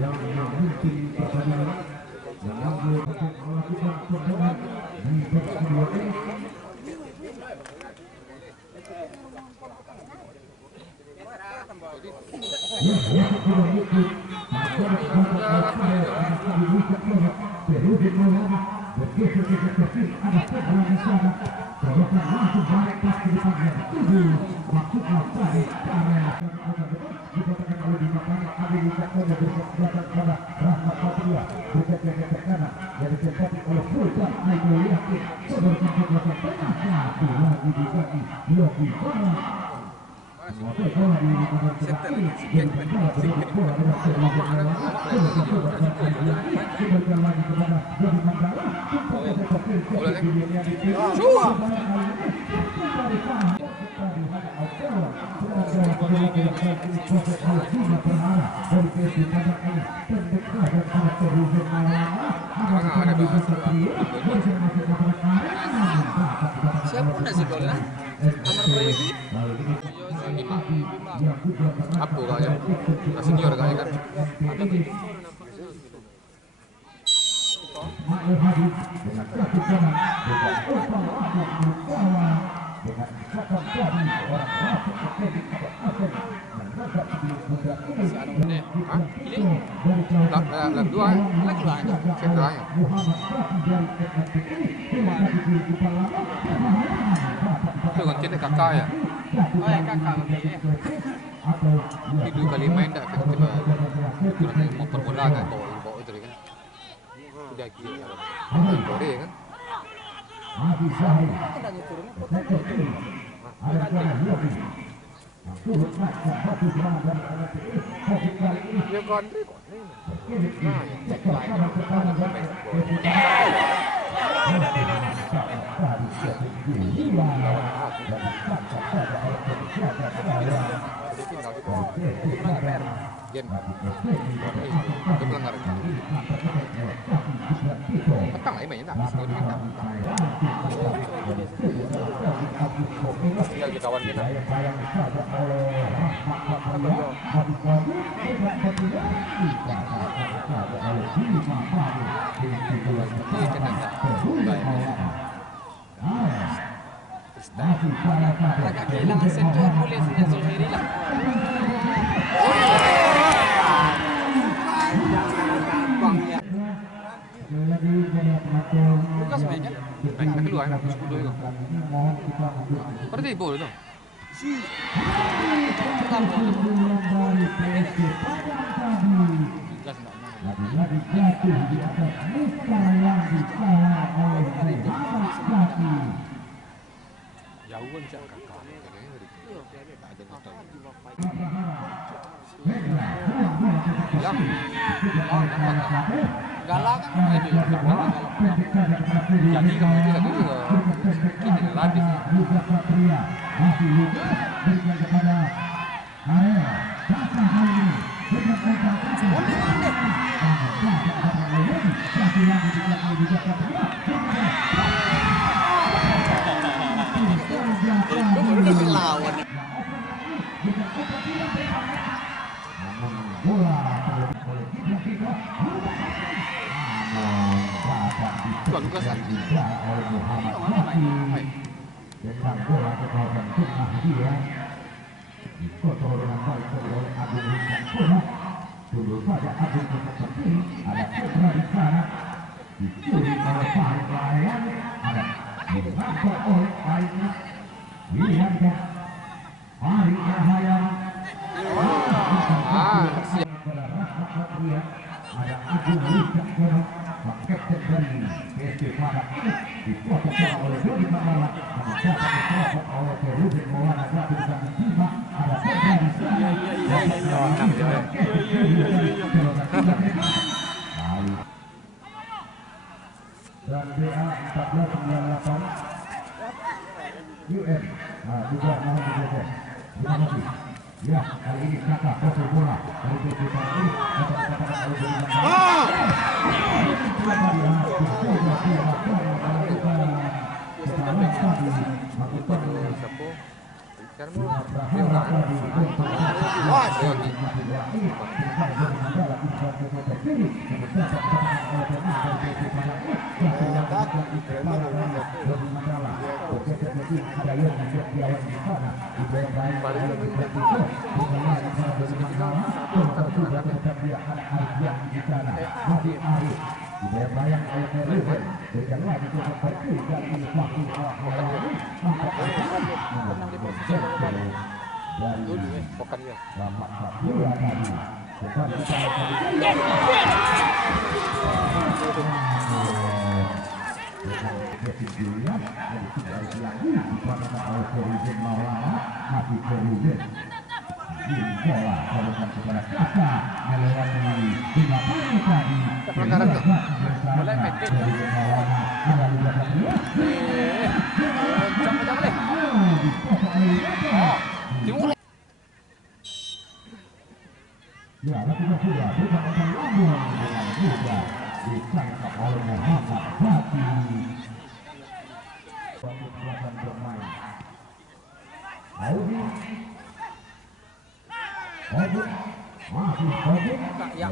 yang memimpin pertandingan yang melakukan tendangan di babak kedua ini. Siapa nasi bola? Amar Proyeki? Abu kayaknya, senior kayaknya kan. Lần dua, set dua ya. Itu kan kita kakak ya. Oh ya kakak. Itu kali main dah tiba-tiba kurang mau perbola kan bawa itu kan. Sudah gila. Korea kan. Ya kontri. Game. Itu pelanggar. Petang lah mainnya tak. Tinggal di kawan kita. Agak kehilangan sentuh boleh sudah Zulhiri lah. Lukas main kan? Main keluar kan? 10 itu. Berarti gol itu. Pertama. Jauh kan cak kakak. Galak kan? Jadi kamu itu satu juga kini ladis. Lawan. Tuan Lukas kan? Dulu saja Agung seperti ada Putra di sana dicuri oleh Fahri Layan, ada dirampas oleh Aini Wiyanto Fahri Cahaya, ada Agung Wijaksono, kapten dari PSB Padang ini dipotong oleh Dodi Kamala, namun dapat dipotong oleh Ruben Maulana Jatuh di sana Bima, ada Putra di sana. Dan BA 1498 UN juga mohon digeser. Terima kasih. Ya, kali ini kakak foto bola dari PP Pagi dapat dikatakan oleh Sekarang mau orang. Pokan ya. Mulai metik. Jangan boleh. Timur. Ya, lakukan sudah bukan akan lambung dengan mudah ditangkap oleh Muhammad Bati. Waktu silakan bermain. Audi, masih Audi. Ya.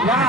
Ya.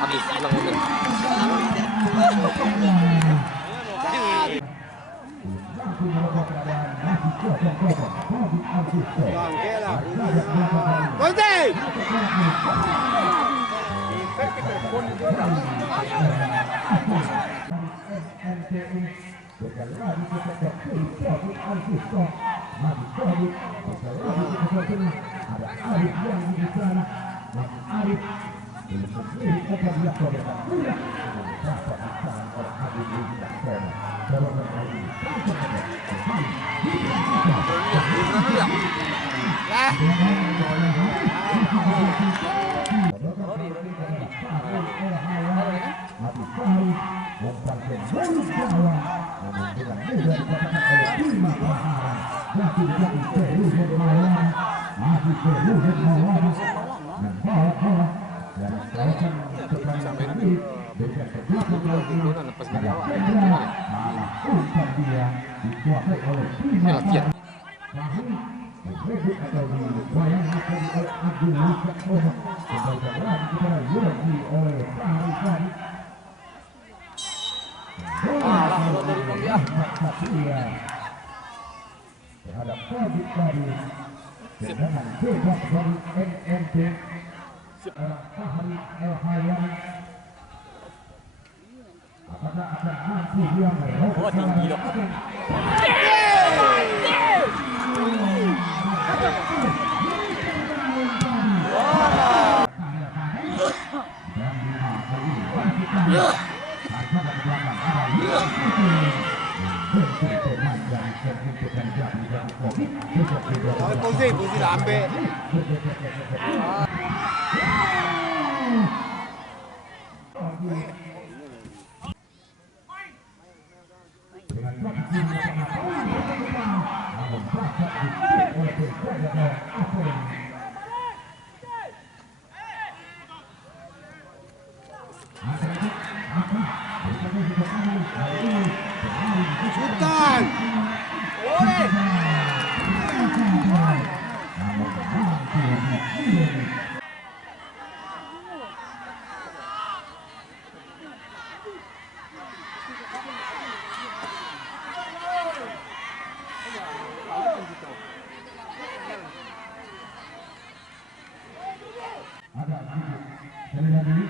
Habis hilang motor. Terhadap Fadil tadi dengan bebas dari NNT Fahri El Hayam. Apakah akan mampu dia merobek tinggi dong. Posisi lambe. Sultan. Sekali lagi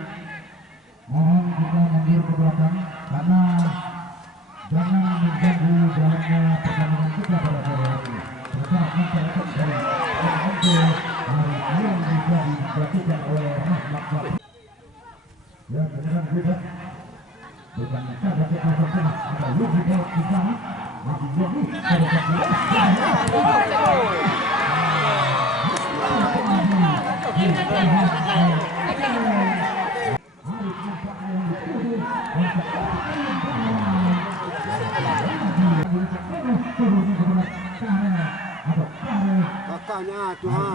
mohon kita mundur ke belakang karena jangan mengganggu jalannya pertandingan kita pada sore hari. Bersama masyarakat dari NNT hari ini oleh Rahmat Wali. Ya, benar juga. Bukan saja di atas sana ada Lugi di sana. Masih Yogi Kakaknya tuh ha.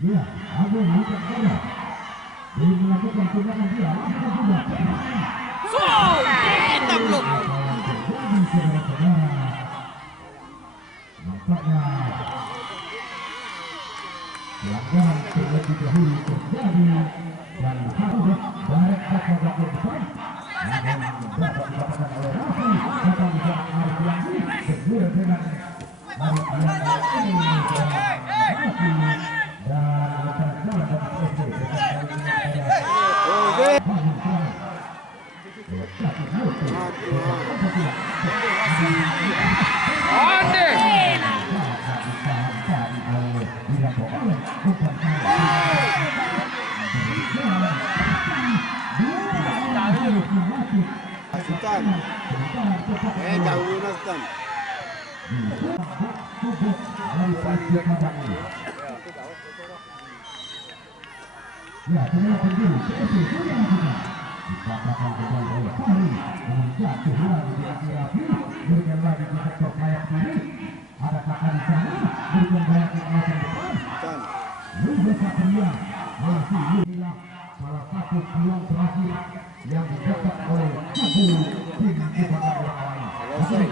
Ya, Agung bukan bola. Dia melakukan tendangan dia, lakukan juga. Kita belum. Nampaknya pelanggaran terlebih dahulu terjadi dan harus baret kepada depan. Namun dapat dikatakan oleh Rafi akan bisa Arfiandi berdua dengan Arfiandi ini dan Rafi dan lepas bola dan SD Sultan. Jauh Sultan. Ya, sebenarnya pendiri PSI sudah lakukan. Dikatakan kembali oleh Fahri, namun jatuh lagi di akhir api, berikan lagi di sektor kayak kiri. Ada kakak di sana, berikan banyak ke kawasan depan. Luga Satria masih inilah salah satu peluang terakhir yang didapat oleh Abu tim kepada orang lain. Sudah